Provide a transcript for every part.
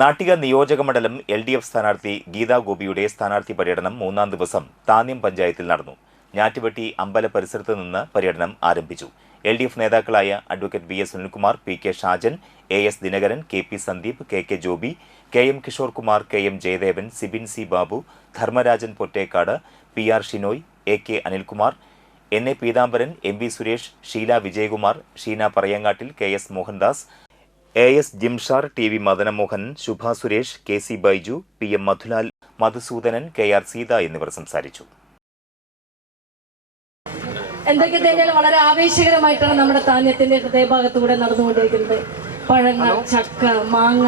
നാട്ടിക നിയോജകമണ്ഡലം LDF സ്ഥാനാർത്ഥി ഗീതാ ഗോപിയുടെ സ്ഥാനാർത്ഥി പര്യടനം മൂന്നാം ദിവസം താന്യം പഞ്ചായത്തിൽ നടന്നു. ഞാറ്റുവെട്ടി അമ്പല പരിസരത്ത് നിന്ന് പര്യടനം ആരംഭിച്ചു. LDF നേതാക്കളായ advocate VS Sunilkumar, PK Shajan, AS Dinakaran, KP Sandeep, KK Joby, KM Kishore Kumar, KM Jayadevan, Sibin C Babu, Dharmarajan Pottekkad, PR Shinoy, AK Anilkumar, NA Peethambaran, MV Suresh, Sheela Vijayakumar, Sheena Parayangattil, KS Mohandas, AS Jimshar, TV Madanamohan, Shubha Suresh, KC Baiju, PM Madhulal, Madhusoodanan, KR Seetha എന്നിവർ സംസാരിച്ചു. എന്തൊക്കെ തന്നെയാണ് വളരെ ആവേശകരമായിട്ടാണ് നമ്മുടെ താന്യത്തിന്റെ ഹൃദയഭാഗത്തൂടെ നടന്നുകൊണ്ടിരിക്കുന്നത്. പഴങ്ങൾ, ചക്ക, മാങ്ങ,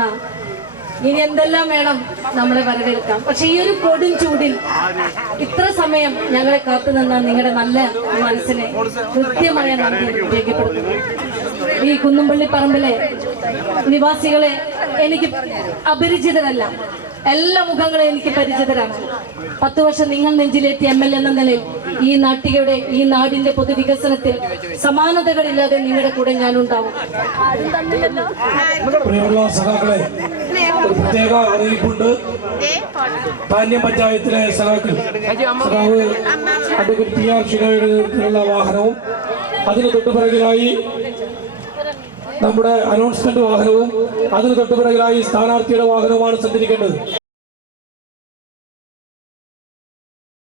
ഇനി എന്തെല്ലാം വേണം നമ്മളെ വരവേൽക്കാം. പക്ഷെ ഈ ഒരു കൊടും ചൂടിൽ ഇത്ര സമയം ഞങ്ങളെ കാത്തുനിന്ന നിങ്ങളുടെ നല്ല മനസ്സിനെ കൃത്യമായ നന്ദി രേഖപ്പെടുത്തുന്നു. ഈ കുന്നുംപള്ളി പറമ്പിലെ നിവാസികളെ എനിക്ക് അപരിചിതരല്ല, എല്ലാ മുഖങ്ങളും എനിക്ക് പരിചിതരാണ്. 10 വർഷം നിങ്ങൾ നെഞ്ചിലേറ്റിയ MLA എന്ന നിലയിൽ ഈ നാട്ടികയുടെ, ഈ നാടിന്റെ പൊതുവികസനത്തിൽ സമാനതകളില്ലാതെ നിങ്ങളുടെ കൂടെ ഞാനുണ്ടാവും. പ്രത്യേക അറിയിപ്പുണ്ട്. താന്യം പഞ്ചായത്തിലെ സഖാക്കൾ അഡ്വക്കേറ്റ് PR ഷിനോയുടെ നേതൃത്വത്തിലുള്ള വാഹനവും അതിന് തൊട്ടുപിറകിലായി നമ്മുടെ അനൗൺസ്മെന്റ് വാഹനവും അതിന് തൊട്ടുപിറകിലായി സ്ഥാനാർത്ഥിയുടെ വാഹനവുമാണ് സഞ്ചരിക്കേണ്ടത്.